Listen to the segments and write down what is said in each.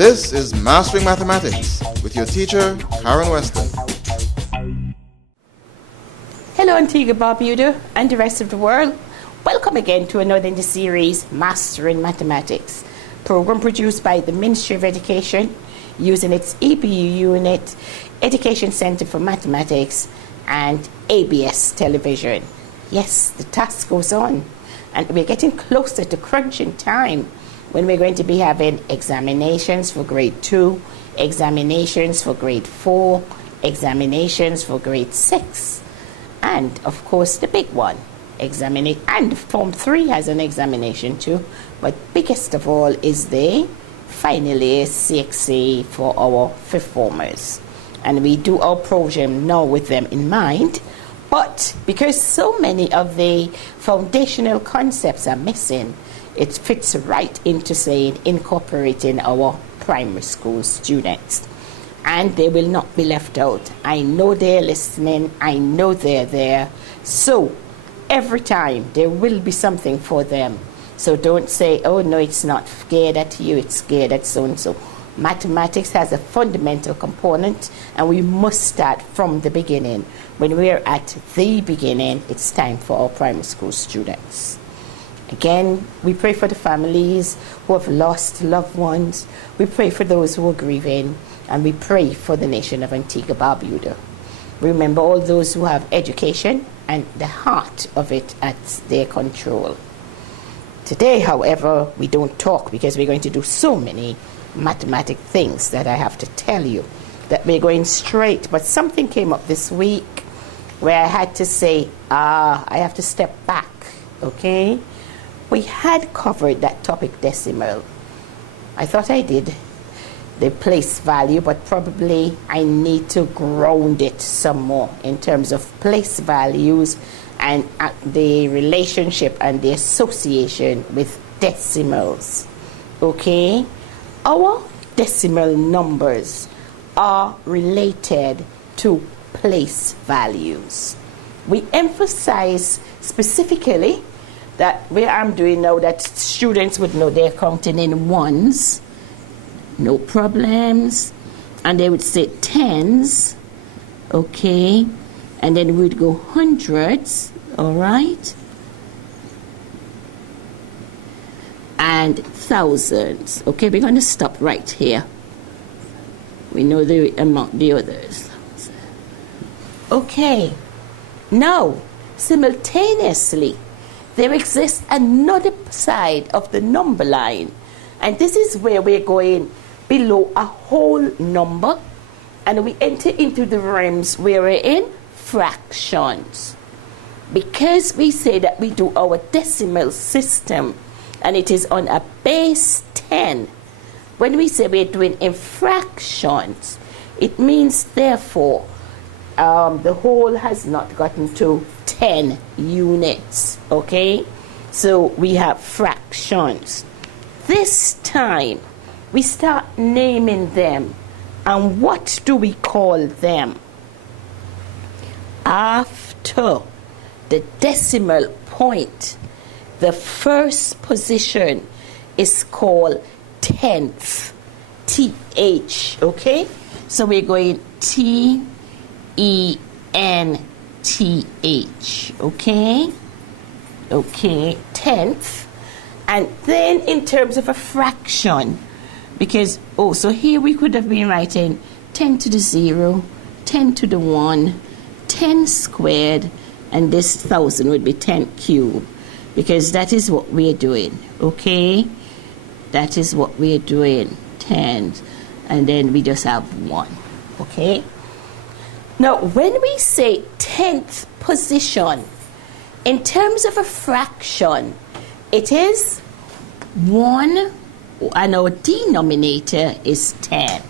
This is Mastering Mathematics with your teacher, Karen Weston. Hello Antigua, Barbuda, and the rest of the world. Welcome again to another in the series, Mastering Mathematics, program produced by the Ministry of Education using its EBU unit, Education Center for Mathematics, and ABS Television. Yes, the task goes on, and we're getting closer to crunching time when we're going to be having examinations for grade 2, examinations for grade 4, examinations for grade 6, and of course the big one, and Form 3 has an examination too, but biggest of all is the final year CXA for our fifth formers. And we do our program now with them in mind, but because so many of the foundational concepts are missing, it fits right into saying incorporating our primary school students. And they will not be left out. I know they're listening. I know they're there. So every time there will be something for them. So don't say, oh no, it's not geared at you, it's geared at so-and-so. Mathematics has a fundamental component, and we must start from the beginning. When we're at the beginning, it's time for our primary school students. Again, we pray for the families who have lost loved ones. We pray for those who are grieving, and we pray for the nation of Antigua Barbuda. Remember all those who have education and the heart of it at their control. Today, however, we don't talk because we're going to do so many mathematic things that I have to tell you that we're going straight. But something came up this week where I had to say, I have to step back, okay? We had covered that topic decimal. I thought I did the place value, but probably I need to ground it some more in terms of place values and the relationship and the association with decimals. Okay? Our decimal numbers are related to place values. We emphasize specifically that where I'm doing now that students would know they're counting in ones, no problems, and they would say tens, okay, and then we'd go hundreds, all right, and thousands. Okay, we're going to stop right here. We know the amount, the others. Okay, now simultaneously there exists another side of the number line, and this is where we're going below a whole number, and we enter into the realms where we're in fractions. Because we say that we do our decimal system and it is on a base 10, when we say we're doing in fractions, it means therefore the whole has not gotten to 10 units, okay? So we have fractions. This time we start naming them, and what do we call them? After the decimal point, the first position is called tenth, TH, okay? So we're going TENTH, okay? Okay, tenth. And then in terms of a fraction, because, so here we could have been writing 10 to the 0, 10 to the 1, 10 squared, and this 1,000 would be 10 cubed, because that is what we're doing, okay? That is what we're doing, 10, and then we just have 1, okay? Now, when we say 10th position, in terms of a fraction, it is 1, and our denominator is 10.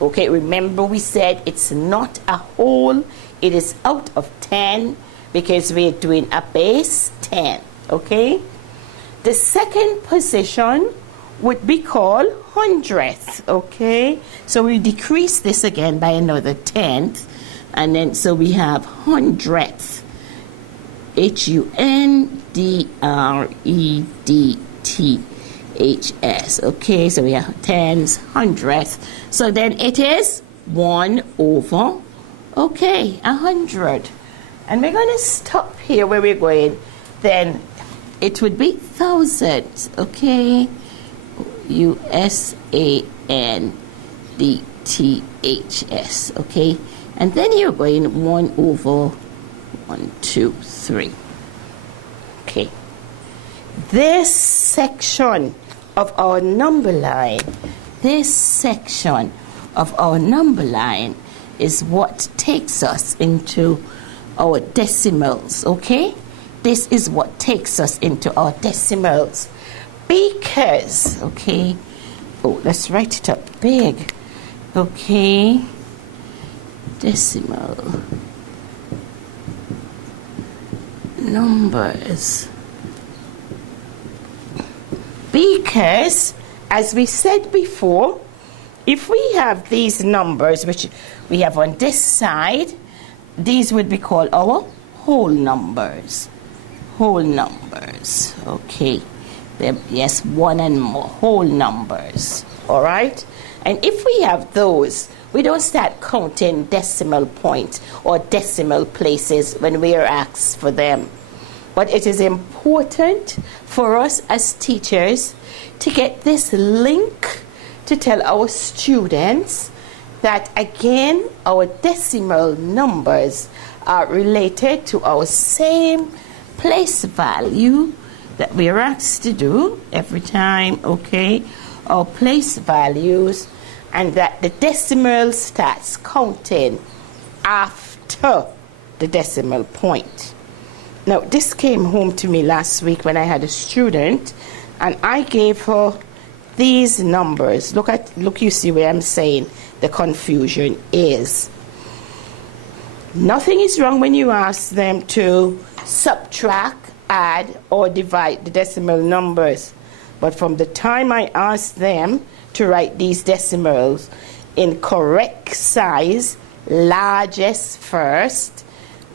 Okay, remember we said it's not a whole, it is out of 10 because we're doing a base 10, okay? The second position would be called hundredth, okay? So we decrease this again by another tenth, and then so we have hundredth, HUNDREDT. HS. Okay, so we have tens, hundredths. So then it is 1 over, okay, 100. And we're going to stop here where we're going. Then it would be thousands, okay? USANDTHS, okay? And then you're going 1 over 1, 2, 3. Okay. This section of our number line, is what takes us into our decimals, okay? This is what takes us into our decimals. Because, okay, oh, let's write it up big. Okay, decimal numbers. Because, as we said before, if we have these numbers, which we have on this side, these would be called our whole numbers. Whole numbers, okay. Yes, 1 and more, whole numbers, all right? And if we have those, we don't start counting decimal points or decimal places when we are asked for them. But it is important for us as teachers to get this link to tell our students that, again, our decimal numbers are related to our same place value that we are asked to do every time, okay? Our place values, and that the decimal starts counting after the decimal point. Now, this came home to me last week when I had a student, and I gave her these numbers. Look, you see where I'm saying the confusion is. Nothing is wrong when you ask them to subtract, add, or divide the decimal numbers. But from the time I asked them to write these decimals in correct size, largest first,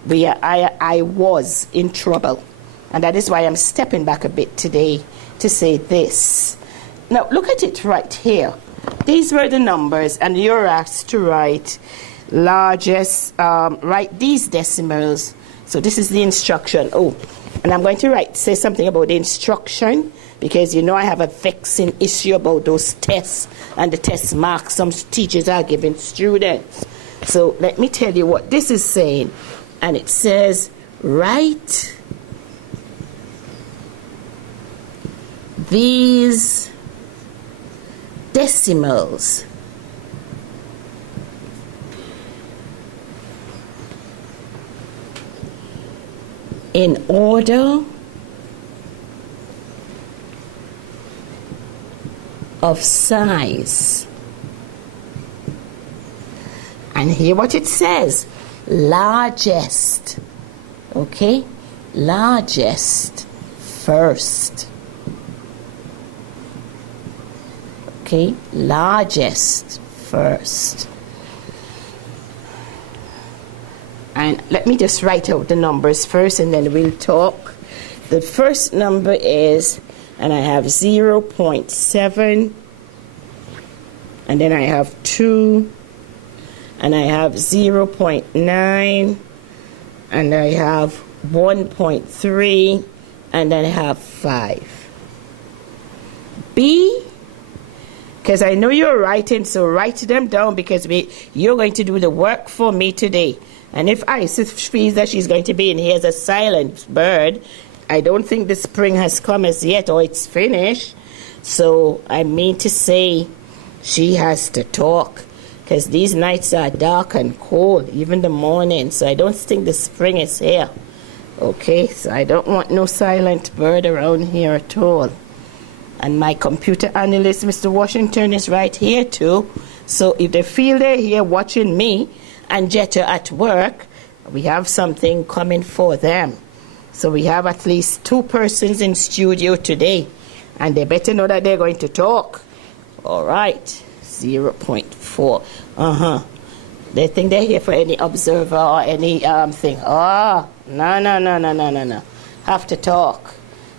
I was in trouble. And that is why I'm stepping back a bit today to say this. Now, look at it right here. These were the numbers, and you're asked to write largest, write these decimals. So this is the instruction. Oh, and I'm going to say something about the instruction, because you know I have a vexing issue about those tests and the test marks some teachers are giving students. So let me tell you what this is saying. And it says, write these decimals in order of size. And hear what it says. Largest. Okay? Largest first. Okay? Largest first. And let me just write out the numbers first, and then we'll talk. The first number is, and I have 0.7, and then I have 2, and I have 0.9, and I have 1.3, and then I have 5. B, because I know you're writing, so write them down, because you're going to do the work for me today. And if Isis feels that she's going to be in here as a silent bird, I don't think the spring has come as yet, or it's finished. So I mean to say she has to talk, because these nights are dark and cold, even the morning. So I don't think the spring is here. Okay, so I don't want no silent bird around here at all. And my computer analyst, Mr. Washington, is right here too. So if they feel they're here watching me and Jetta at work, we have something coming for them. So we have at least 2 persons in studio today, and they better know that they're going to talk. All right, 0.4. They think they're here for any observer or any thing. Oh, no. Have to talk.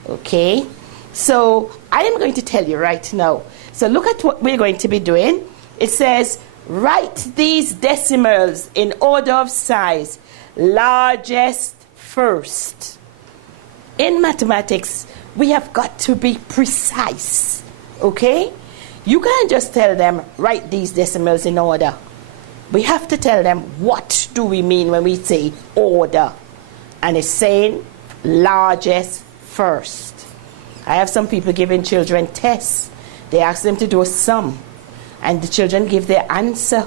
Okay? So I am going to tell you right now. So look at what we're going to be doing. It says, write these decimals in order of size, largest first. In mathematics, we have got to be precise, okay? You can't just tell them, write these decimals in order. We have to tell them, what do we mean when we say order? And it's saying largest first. I have some people giving children tests. They ask them to do a sum, and the children give their answer.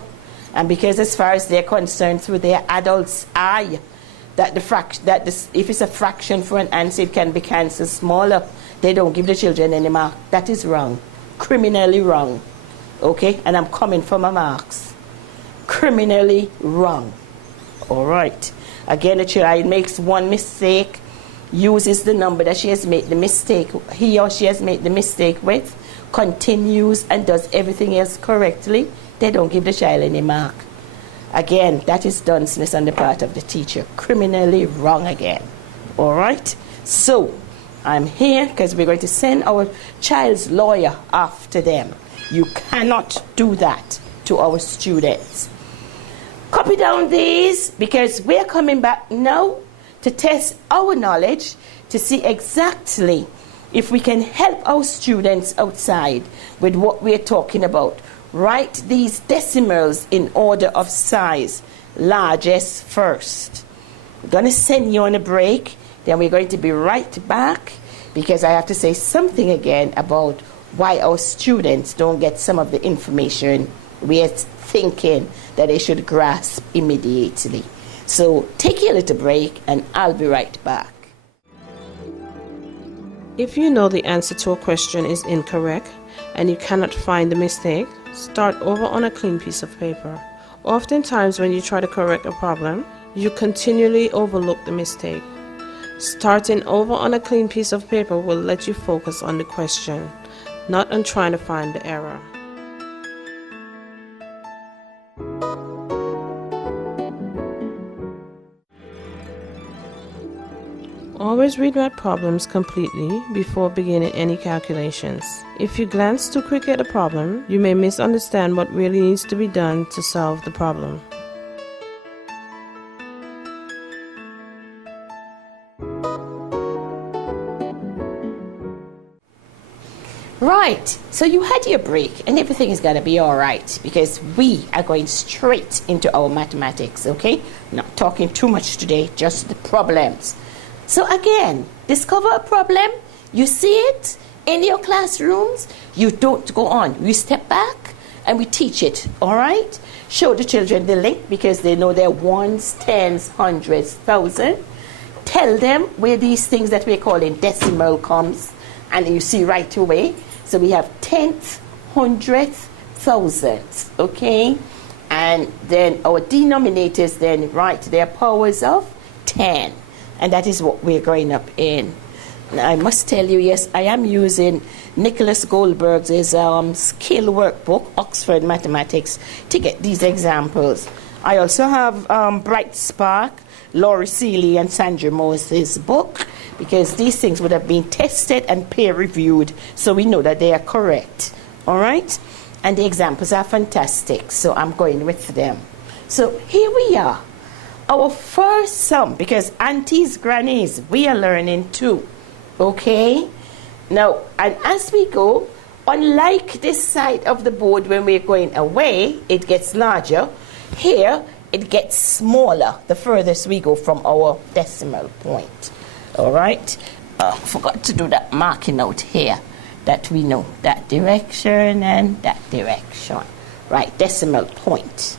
And because as far as they're concerned through their adult's eye, that if it's a fraction for an answer, it can be cancelled smaller, they don't give the children any mark. That is wrong. Criminally wrong. Okay? And I'm coming for my marks. Criminally wrong. All right. Again, the child makes one mistake, uses the number that she has made the mistake, he or she has made the mistake with, continues and does everything else correctly, they don't give the child any mark. Again, that is dunceness on the part of the teacher. Criminally wrong again. All right? So, I'm here because we're going to send our child's lawyer after them. You cannot do that to our students. Copy down these because we're coming back now to test our knowledge to see exactly if we can help our students outside with what we're talking about. Write these decimals in order of size, largest first. We're going to send you on a break, then we're going to be right back because I have to say something again about why our students don't get some of the information we're thinking that they should grasp immediately. So take a little break and I'll be right back. If you know the answer to a question is incorrect and you cannot find the mistake, start over on a clean piece of paper. Oftentimes when you try to correct a problem, you continually overlook the mistake. Starting over on a clean piece of paper will let you focus on the question, not on trying to find the error. Always read my problems completely before beginning any calculations. If you glance too quick at a problem, you may misunderstand what really needs to be done to solve the problem. Right, so you had your break and everything is going to be all right because we are going straight into our mathematics, okay? Not talking too much today, just the problems. So again, discover a problem, you see it in your classrooms, you don't go on. We step back and we teach it, all right? Show the children the link because they know they're ones, tens, hundreds, thousand. Tell them where these things that we're calling decimal comes, and you see right away. So we have tenth, hundredth, thousandths, okay? And then our denominators then write their powers of 10. And that is what we're growing up in. Now, I must tell you, yes, I am using Nicholas Goldberg's skill workbook, Oxford Mathematics, to get these examples. I also have Bright Spark, Laurie Seeley and Sandra Moses' book, because these things would have been tested and peer-reviewed, so we know that they are correct. All right? And the examples are fantastic, so I'm going with them. So here we are. Our first sum, because aunties, grannies, we are learning too. Okay? Now, and as we go, unlike this side of the board when we're going away, it gets larger. Here, it gets smaller the furthest we go from our decimal point. All right? Forgot to do that marking out here, that we know that direction and that direction. Right, decimal point.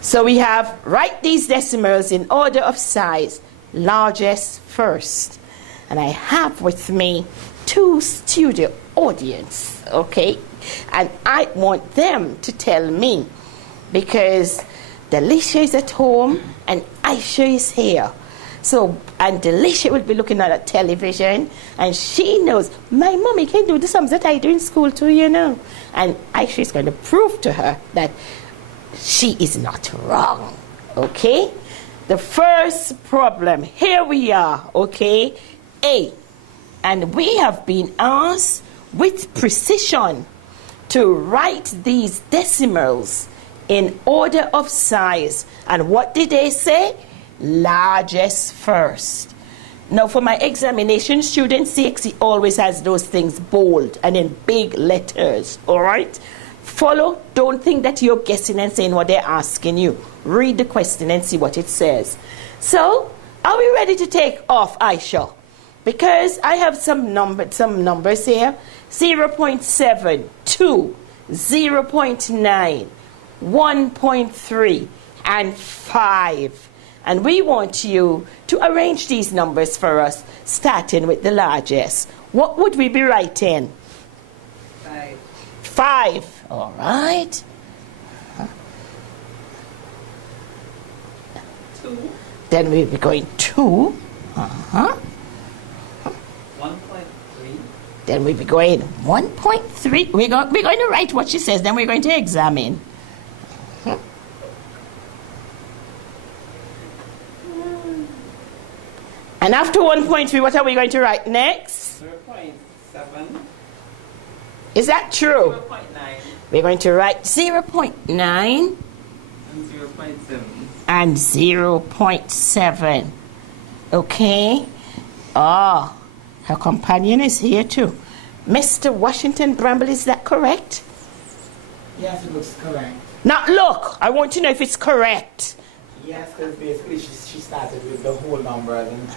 So we have, write these decimals in order of size, largest first. And I have with me two studio audience, okay? And I want them to tell me, because Delisha is at home and Aisha is here. So, and Delisha will be looking at a television and she knows, my mommy can do the sums that I do in school too, you know. And Aisha is going to prove to her that she is not wrong, okay? The first problem, here we are, okay? A, And we have been asked with precision to write these decimals in order of size. And what did they say? Largest first. Now for my examination, student CXC always has those things bold and in big letters, all right? Follow, don't think that you're guessing and saying what they're asking you. Read the question and see what it says. So, are we ready to take off, Aisha? Because I have some numbers here. 0.7, 2, 0.9, 1.3, and 5. And we want you to arrange these numbers for us, starting with the largest. What would we be writing? 5. 5. All right. 2. Then we'll be going 2. 1.3. Then we'll be going 1.3. We're going to write what she says, then we're going to examine. And after 1.3, what are we going to write next? 0.7. Is that true? 0.9. We're going to write 0.9 And 0.7. and 0.7. Okay? Oh, her companion is here too. Mr. Washington Bramble, is that correct? Yes, it looks correct. Now look, I want to know if it's correct. Yes, because basically she started with the whole numbers and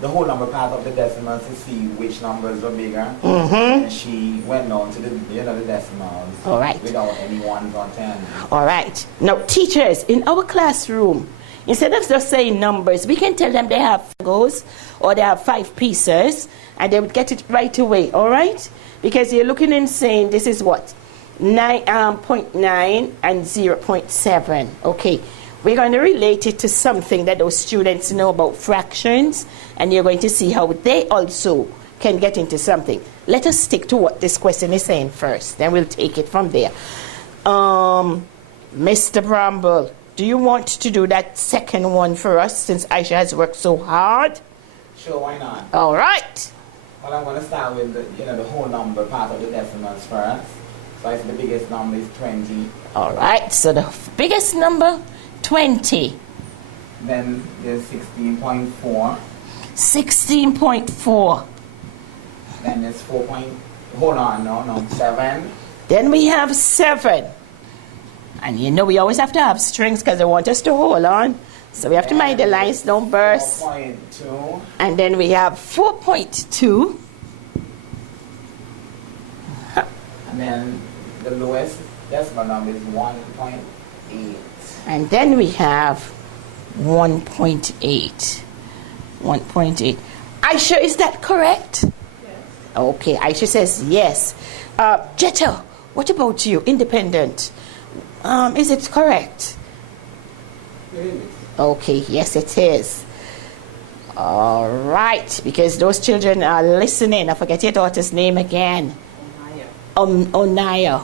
the whole number part of the decimals to see which numbers were bigger. And she went on to the decimals. All right. Without any ones or tens. All right. Now, teachers, in our classroom, instead of just saying numbers, we can tell them they have goes or they have 5 pieces, and they would get it right away. All right? Because you're looking and saying this is what 9.9 and 0.7. Okay. We're going to relate it to something that those students know about fractions, and you're going to see how they also can get into something. Let us stick to what this question is saying first, then we'll take it from there. Mr. Bramble, do you want to do that second one for us since Aisha has worked so hard? Sure, why not? All right. Well, I'm going to start with the whole number part of the decimals first. So I think the biggest number is 20. All right, so the biggest number, 20. Then there's 16.4. 16.4. Then there's 7. Then we have 7. And you know we always have to have strings because they want us to hold on. So we have to mind the lines don't burst. 4.2. And then we have 4.2. And then the lowest decimal number is 1.8. And then we have 1.8. 1.8. Aisha, is that correct? Yes. Okay, Aisha says yes. Jetta, what about you? Independent. Is it correct? Okay, yes it is. All right, because those children are listening. I forget your daughter's name again. Onaya.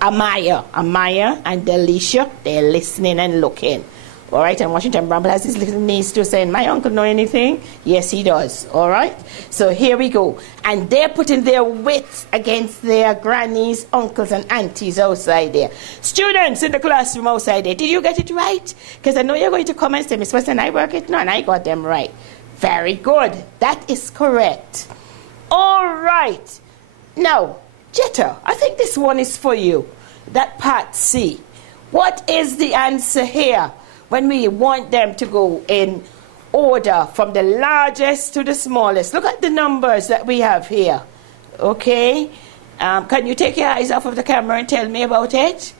Amaya and Delisha, they're listening and looking. All right, and Washington Bramble has his little niece too saying, my uncle know anything? Yes, he does. All right, so here we go. And they're putting their wits against their grannies, uncles, and aunties outside there. Students in the classroom outside there, did you get it right? Because I know you're going to come and say, Miss Weston, I work it? No, and I got them right. Very good. That is correct. All right. Now, Jetta, I think this one is for you. That part C. What is the answer here when we want them to go in order from the largest to the smallest? Look at the numbers that we have here. Okay? Can you take your eyes off of the camera and tell me about it?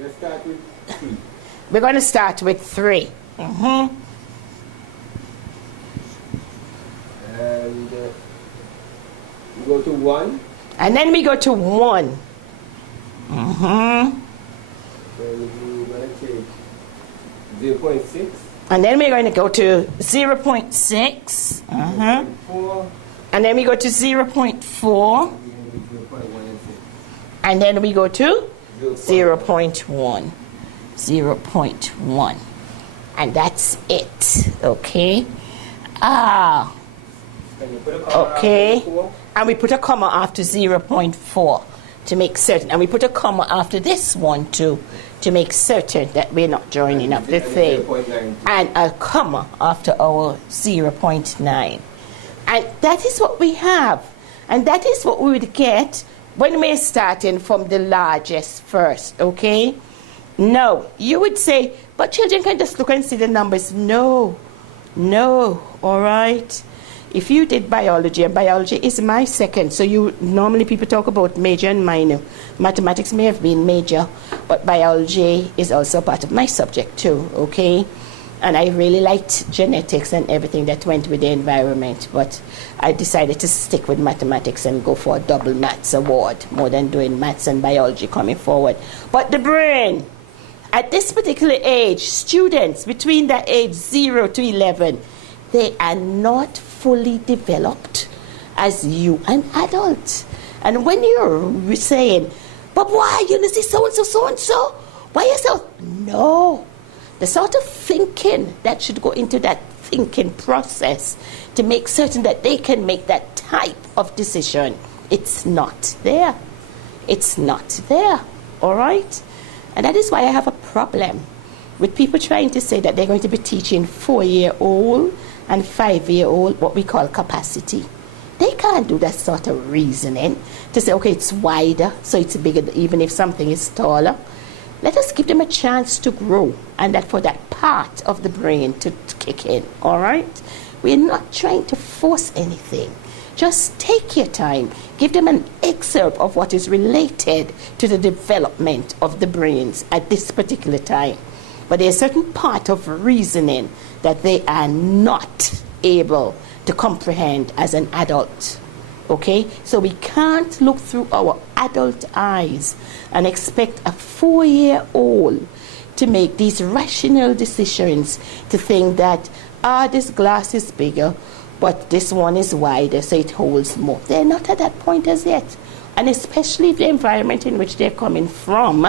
Let's start with 3. We're going to start with 3. And we go to 1. And then we go to 1. Then we're going to take 0.6. And then we're going to go to 0.6. 4. And then we go to 0.4. And then we go to 0.1. 0.1. And that's it. Okay? Then you put a comma Okay. after the 4. And we put a comma after 0.4 to make certain. And we put a comma after this one too to make certain that we're not joining up the And thing. 0.92. And a comma after our 0.9. And that is what we have. And that is what we would get when we're starting from the largest first, okay? No, you would say, but children can just look and see the numbers. No, all right? If you did biology, and biology is my second, so normally people talk about major and minor. Mathematics may have been major, but biology is also part of my subject too, okay? And I really liked genetics and everything that went with the environment, but I decided to stick with mathematics and go for a double maths award more than doing maths and biology coming forward. But the brain, at this particular age, students between the age 0 to 11, they are not fully developed as you an adult. And when you're saying, but why, you see so-and-so, why you so? No. The sort of thinking that should go into that thinking process to make certain that they can make that type of decision, it's not there. It's not there, all right? And that is why I have a problem with people trying to say that they're going to be teaching 4-year-old and 5-year-old what we call capacity. They can't do that sort of reasoning to say, okay, it's wider, so it's bigger, even if something is taller. Let us give them a chance to grow, and that for that part of the brain to kick in, all right? We're not trying to force anything. Just take your time. Give them an excerpt of what is related to the development of the brains at this particular time. But there's a certain part of reasoning that they are not able to comprehend as an adult. Okay? So we can't look through our adult eyes and expect a 4-year-old to make these rational decisions to think that, this glass is bigger, but this one is wider, so it holds more. They're not at that point as yet. And especially if the environment in which they're coming from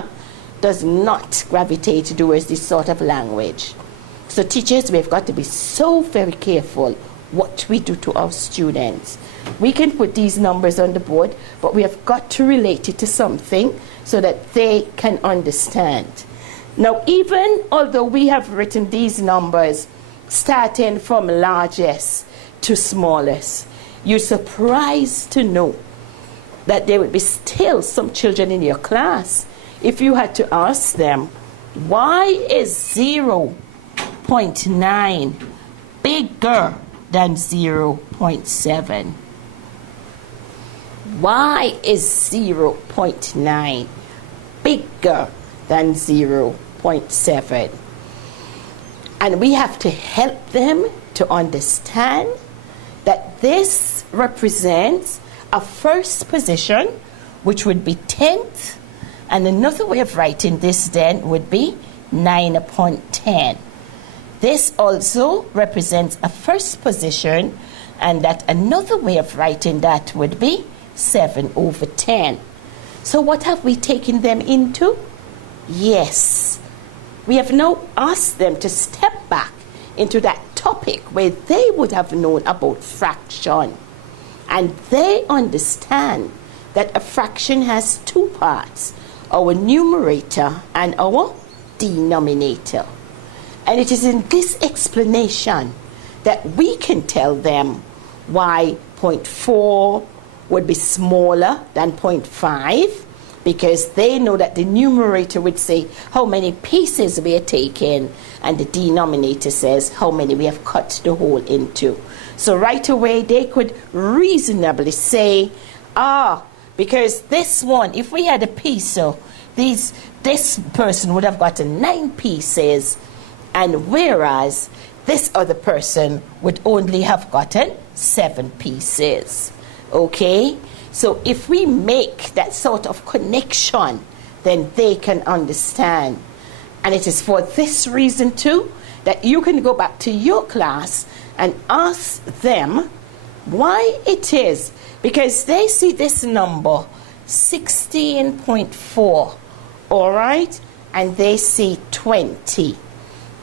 does not gravitate towards this sort of language. So teachers, we've got to be so very careful what we do to our students. We can put these numbers on the board, but we have got to relate it to something so that they can understand. Now, even although we have written these numbers starting from largest to smallest, you're surprised to know that there would be still some children in your class, if you had to ask them, why is 0.9 bigger than 0.7? Why is 0.9 bigger than 0.7? And we have to help them to understand that this represents a first position, which would be 10th, and another way of writing this then would be 9 upon 10. This also represents a first position, and that another way of writing that would be 7 over 10. So what have we taken them into? Yes, we have now asked them to step back into that topic where they would have known about fraction. And they understand that a fraction has two parts, our numerator and our denominator. And it is in this explanation that we can tell them why 0.4 would be smaller than 0.5, because they know that the numerator would say how many pieces we are taking, and the denominator says how many we have cut the hole into. So right away they could reasonably say, because this one, if we had a piece, so this person would have gotten 9 pieces, and whereas this other person would only have gotten 7 pieces. Okay? So if we make that sort of connection, then they can understand. And it is for this reason too that you can go back to your class and ask them why it is, because they see this number 16.4, all right, and they see 20.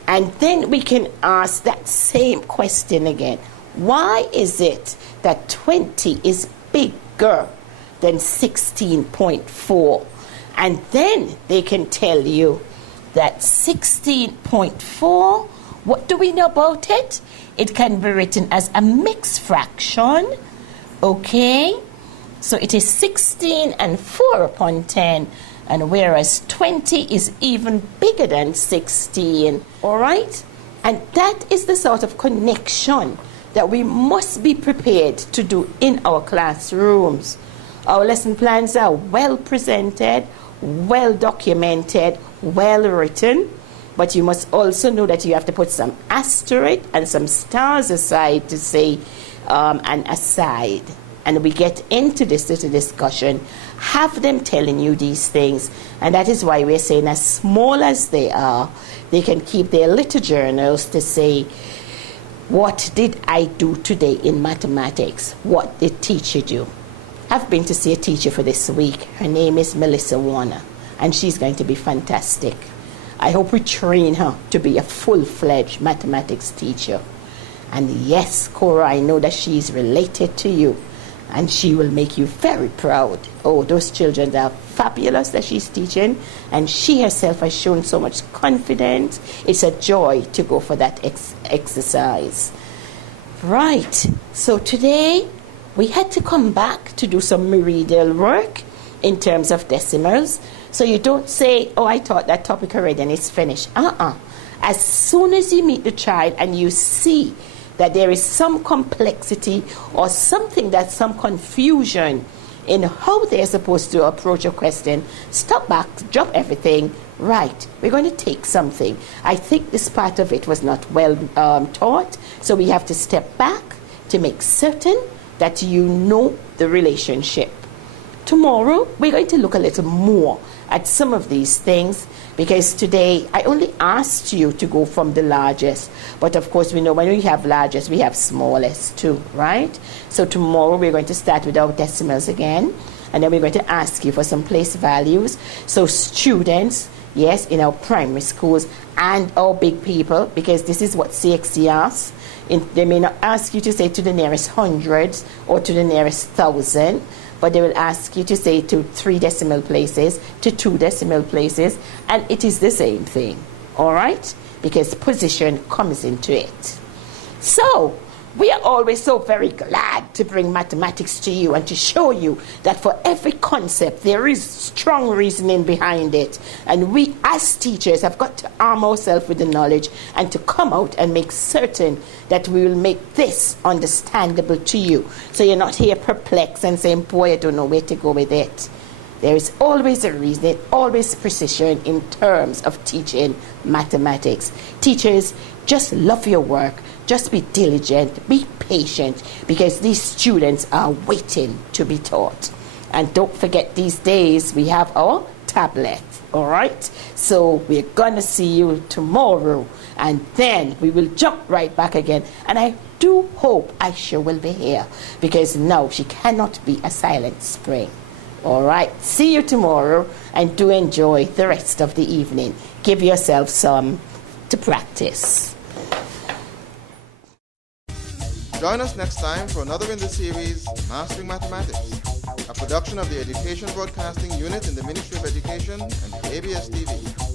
And then we can ask that same question again. Why is it that 20 is bigger than 16.4? And then they can tell you that 16.4, what do we know about it? It can be written as a mixed fraction, okay? So it is 16 and 4 upon 10, and whereas 20 is even bigger than 16, all right? And that is the sort of connection that we must be prepared to do in our classrooms. Our lesson plans are well presented, well documented, well written, but you must also know that you have to put some asterisk and some stars aside to say an aside. And we get into this little discussion, have them telling you these things. And that is why we're saying, as small as they are, they can keep their little journals to say, what did I do today in mathematics? What did teacher do? I've been to see a teacher for this week. Her name is Melissa Warner, and she's going to be fantastic. I hope we train her to be a full-fledged mathematics teacher. And yes, Cora, I know that she's related to you, and she will make you very proud. Oh, those children are fabulous that she's teaching, and she herself has shown so much confidence. It's a joy to go for that exercise. Right, so today we had to come back to do some remedial work in terms of decimals. So you don't say, oh, I taught that topic already and it's finished. As soon as you meet the child and you see that there is some complexity or something that's some confusion in how they're supposed to approach a question, stop back, drop everything. Right, we're going to take something. I think this part of it was not well taught, so we have to step back to make certain that you know the relationship. Tomorrow, we're going to look a little more at some of these things, because today I only asked you to go from the largest, but of course we know when we have largest, we have smallest too, right? So tomorrow we're going to start with our decimals again, and then we're going to ask you for some place values. So students, yes, in our primary schools and our big people, because this is what CXC asks. They may not ask you to say to the nearest hundreds or to the nearest thousand, but they will ask you to say to 3 decimal places, to 2 decimal places, and it is the same thing, all right? Because position comes into it. So, we are always so very glad to bring mathematics to you and to show you that for every concept there is strong reasoning behind it. And we as teachers have got to arm ourselves with the knowledge and to come out and make certain that we will make this understandable to you. So you're not here perplexed and saying, boy, I don't know where to go with it. There is always a reason, always precision in terms of teaching mathematics. Teachers, just love your work. Just be diligent, be patient, because these students are waiting to be taught. And don't forget, these days we have our tablet, all right? So we're going to see you tomorrow, and then we will jump right back again. And I do hope Aisha will be here, because now she cannot be a silent spring. All right, see you tomorrow, and do enjoy the rest of the evening. Give yourself some to practice. Join us next time for another in the series, Mastering Mathematics, a production of the Education Broadcasting Unit in the Ministry of Education and ABS TV.